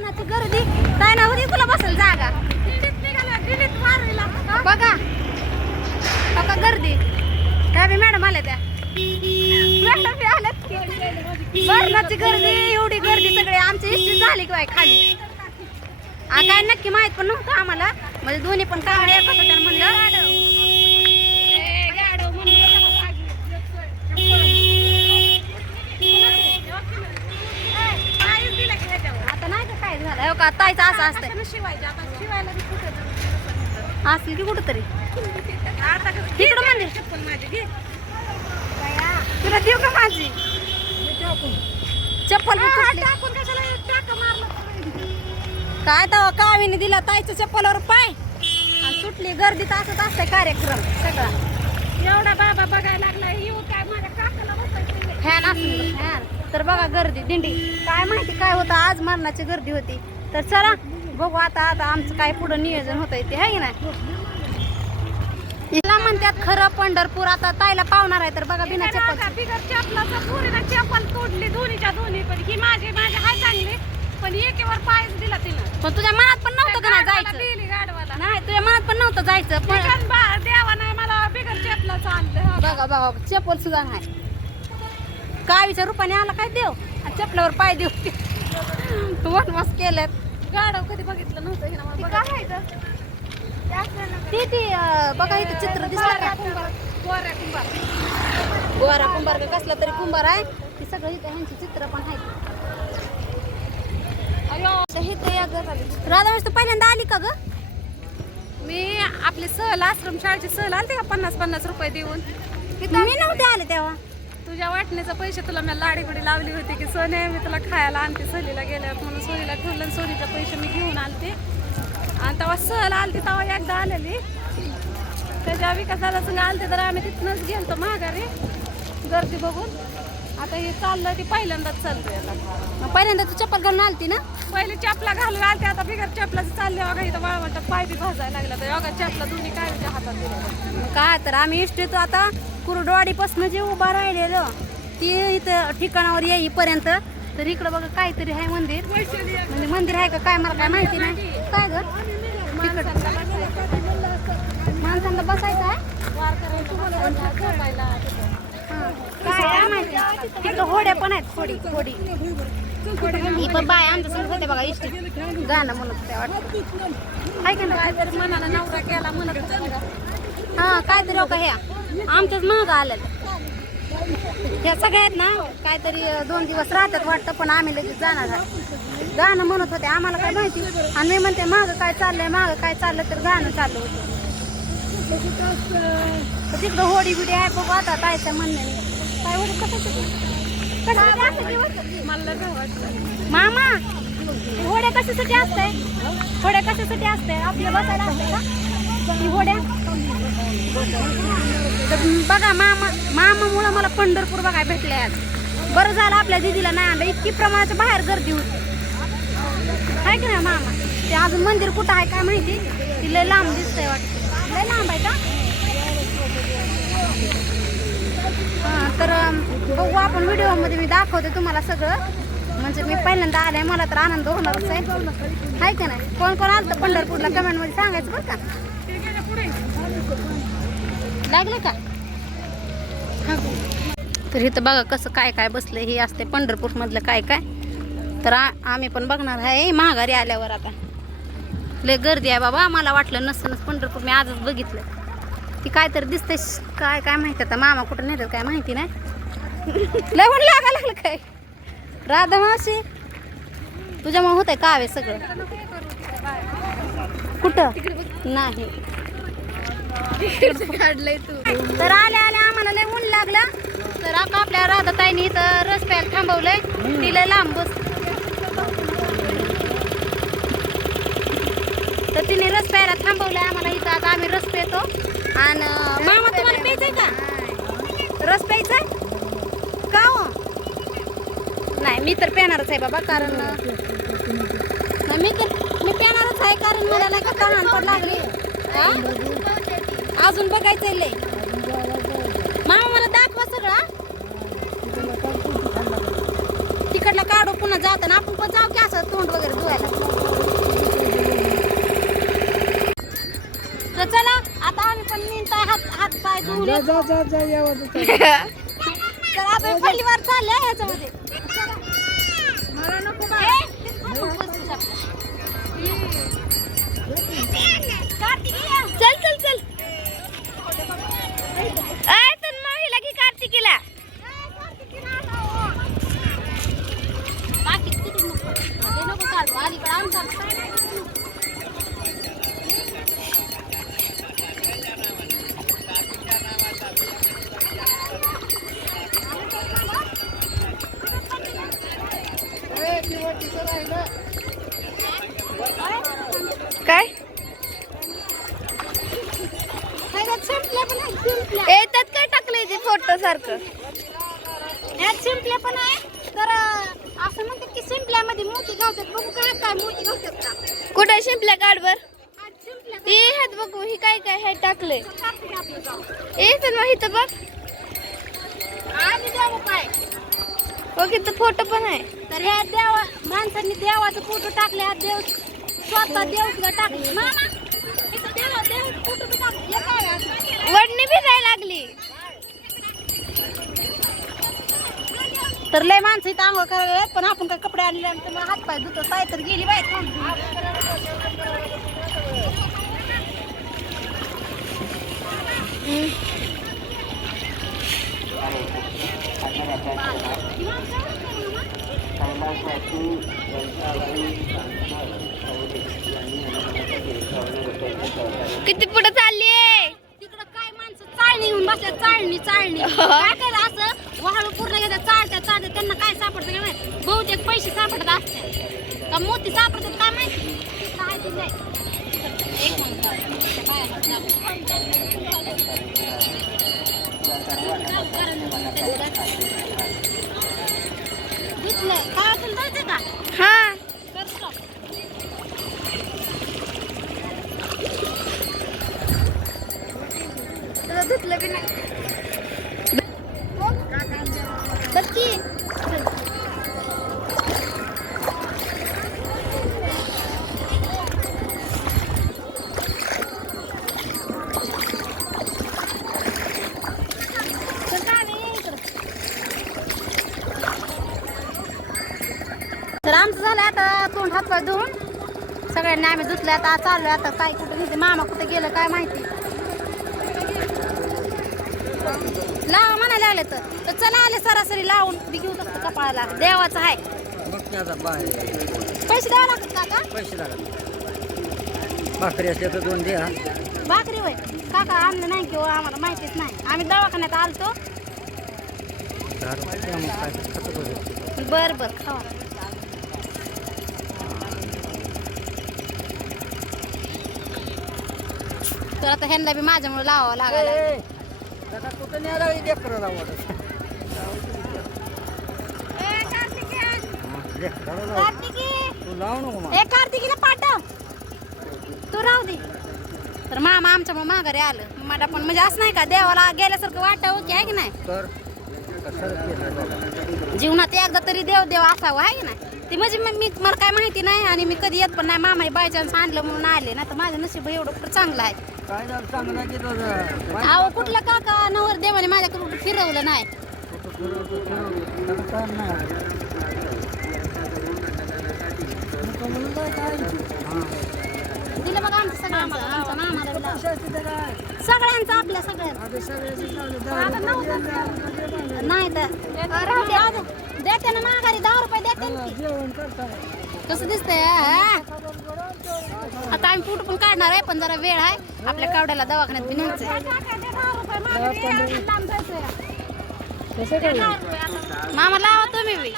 मरणाची गर्दी. काय ना होती तुला बसेल जागा. बघा. बघा गर्दी. काय बी मॅडम आल्या त्या. मॅडम आल्यात की. मरणाची गर्दी एवढी गर्दी सगळे. आमची इष्टी झाली काय खाली. काय नक्की माहीत पण नव्हतं आम्हाला. म्हणजे दोन्ही पण काम एक होतं तर म्हणलं आता नाही का काय झालं हो का? ताईचं असं असतं असली की कुठं तरी तिकडं मंदिर तुला देऊ का माझी? चप्पल. काय तर कावीने दिला ताईच्या चप्पलवर पाय? सुटली. गर्दीत असत असते कार्यक्रम सगळा. एवढा बाबा बघायला लागला येऊ काय माझ्या काकाला फॅन असली फॅन तर बघा गर्दी दिंडी. काय माहिती काय होतं? आज मरणाची गर्दी होती. तर चला बघू आता आता आमचं काय पुढं नियोजन होतंय ते आहे ना हिला म्हणतात खरं पंढरपूर आता ताईला पावणार आहे तर बघा बिना चप्पल. बिगर चपलाचं पोरीनं चप्पल तोडली दोन्हीच्या दोन्ही पण ही माझी माझी हाय चांगली पण एकेवर पायच दिला तिनं. पण तुझ्या मनात पण नव्हतं का नाही जायचं? गाडवाला. नाही तुझ्या मनात पण नव्हतं जायचं पण देवा नाही मला बिगर चपलाचं आणलं. बघा बघा चप्पल सुद्धा नाही. कावीच्या रूपाने आला काय देव? आणि चपलावर पाय देऊ तू वनवास केल्यात. गाडव कधी बघितलं नव्हतं हिनं मला बघायचं. ती ती बघा इथं चित्र दिसलं का? गोऱ्या कुंभार. गोरा कुंभार का कसला तरी कुंभार आहे. ती सगळं इथं ह्यांची चित्र पण आहेत. हे तर या राधा तू पहिल्यांदा आली का ग? मी आपले सहल आश्रम शाळेची सहल आलते का? पन्नास पन्नास रुपये देऊन. मी नव्हते आले तेव्हा. तुझ्या वाटणीचे पैसे तुला मी लाडीगुडी लावली होती की सोने मी तुला खायला आणते. सहलीला गेल्यावर म्हणून सोनीला ठेवलं आणि सोनीचे पैसे मी घेऊन आलते. आणि तेव्हा सहल आलती तेव्हा एकदा आलेली. त्याच्या विकासाला आलते तर आम्ही तिथनंच गेलतो माघारी गर्दी बघून. आता हे चाललं ती पहिल्यांदाच चालतोय आता. पहिल्यांदा तू चप्पल घालून आलती ना? पहिले चपला घालून आलते आता बिगर चपलाचं चालले बघा इथं वाळवंटात पाय बी भाजायला लागला तर योगा चपला दोन्ही काय हातात. मग काय तर आम्ही इष्टीतो आता. कुरडवाडीपासून जे उभा राहिलेलो ती इथं ठिकाणावर येईपर्यंत तर इकडं बघा काहीतरी आहे मंदिर. म्हणजे मंदिर आहे का काय मला काय माहिती नाही. काय ग? माणसांना बसायचं आहे? हां. काय माहिती? तिकडं होड्या पण आहेत होडी होडी. ही पण बाय आमच्या होते बघा इष्टी. गाणं म्हणत होते वाटतं. आहे का ना काहीतरी मनानं नवरा केला म्हणत. हा काहीतरी लोक ह्या. आमच्याच महाग आल्यात ह्या सगळ्या आहेत ना काहीतरी दोन दिवस राहतात वाटतं पण आम्ही लगेच जाणार आहे. गाणं म्हणत होते आम्हाला काय माहिती? आणि मी म्हणते मागं काय चाललंय मागं काय चाललं तर गाणं चाललं होतं. तिकडं होडी बिडी आहे बघू आता तायचं म्हणण्याने काय होडी कशासाठी मामा होड्या कशासाठी असतंय? होड्या कशासाठी असतंय? आपल्या बसायला असते का? होड्या तर बघा मामा मामामुळं मला पंढरपूर बघाय भेटले आज. बरं झालं आपल्या दिदीला नाही आणलं. इतकी प्रमाणाच्या बाहेर गर्दी होती. काय की नाही मामा? ते अजून मंदिर कुठं आहे काय माहिती? ती लय लांब दिसतंय वाटतं. लय लांब आहे का? तर बघू आपण व्हिडिओमध्ये मी दाखवते तुम्हाला सगळं. म्हणजे मी पहिल्यांदा आले मला तर आनंद होणारच आहे. आहे का नाही? कोण कोण आलं पंढरपूरला? कमेंटमध्ये सांगायचं बरं का? लागले का? तर इथं बघा कसं काय काय बसलं हे असते पंढरपूर मधलं काय काय. तर आम्ही पण बघणार आहे महागारी आल्यावर आता. लय गर्दी आहे बाबा मला वाटलं नसतंच पंढरपूर मी आजच बघितलं. ती काय तर दिसतंय काय काय माहिती आता मामा कुठं नेलं काय माहिती नाही. लय म्हणून लागा लागलं काय? राधा मावशी तुझ्यामुळे आहे कावे सगळं? कुठं? नाही. काढलंय तू. तर आल्या आल्या आम्हाला लय ऊन लागलं. तर आता आपल्या राधाताईने इथं रस प्यायला थांबवलंय. तिला लांब बस तर तिने रस प्यायला थांबवलंय आम्हाला इथं. आता आम्ही रस पितो. आणि मामा तुम्हाला प्यायचंय का? रस प्यायचाय? का हो? नाही मी तर पिणारच आहे बाबा कारण मी तर मी पिणारच आहे कारण मला नाही का तहान पण लागली? अजून बघायचं लय. मामा मला दाखवा सगळा तिकडला काढू पुन्हा जाताना. आपण पण जाऊ की असं तोंड वगैरे धुवायला. तर चला आता आम्ही पण निघता हात हात पाय धुवले तर आता पहिली वार चालले ह्याच्यामध्ये शिंपल्या पण आहे. तर असं म्हणतात की शिंपल्यामध्ये मोती गावतात बघू काय काय मोती गावतात का? कुठं शिंपल्या ह्यात बघू ही काय काय हे गाव ए इथं बघ. आणि देऊ काय? बघ इथं फोटो पण आहे. तर ह्या देवा माणसांनी देवाचा फोटो टाकले हा देव स्वतः देव सुद्धा टाकले मामा इथं देव देव फोटो बी टाकले? वडणी भी नाही लागली. तर लय माणसं इथं आंघोळ करायला पण आपण काय कपडे आणले आणि मग हात पाय धुतो पाय तर गेली बाय किती पुढे चालली तिकडं काय माणसं चाळणी घेऊन बसल्या चाळणी चाळणी. काय केलं असं? वाळू पूर्ण घेतात चालतात त्यांना काय सापडतं काय माहिती? बहुतेक पैसे सापडत असते का मोती सापडतात काय माहिती? काय ते नाही. एक. काय तर आमचं झालं आता तोंड हात पाय धुवून. सगळ्यांनी आम्ही धुतले आता चाललोय आता काय कुठं गेले मामा कुठं गेलं काय माहिती. लावा म्हणायला आले तर. तर चला आले सरासरी लावून. बी घेऊ शकतो कपाळाला देवाचं आहे. पैसे द्यावं लागतात काका पैसे लागत भाकरी असल्या तर दोन द्या. भाकरी होय. काका आणलं नाही किंवा आम्हाला माहितीच नाही. आम्ही दवाखान्यात आलतो. बर बर खावा. तर आता ह्यांना बी माझ्यामुळे लावावं लागायला. कुठं ए कार्तिकीला पाठव तू राहू दे. तर मामा आमच्या मग माघारी आलं. मला पण म्हणजे असं नाही का देवाला गेल्यासारखं वाटावं की आहे की नाही? जीवनात एकदा तरी देव देव असावं आहे की नाही? ती म्हणजे मग मी मला काय माहिती नाही आणि मी कधी येत पण नाही. मामाने बाय चान्स आणलं म्हणून आले. ना तर माझं नशीब एवढं चांगलं आहे. काय झालं चांगलं की तुझं अहो कुठलं काका नवर देवाने माझ्याकडून फिरवलं नाही कुठं फिरवतो, फिरवतो. त्याला काय नाही. काय? हां. दिलं बघा आमचं सगळ्यांचं आमच्या मामाला बी लावलं. पैशाचं ते काय? सगळ्यांचं आपल्या सगळ्यांचं आता. दहा रुपये. नाही तर राहू दे. देते ना माघारी दहा रुपये देते ना. जेवण कसं दिसतंय हा? आता आम्ही फोटो पण काढणार आहे पण जरा वेळ आहे. आपल्या कावड्याला दवाखान्यात बी न्यायचंय. मामा लावा तुम्ही बी.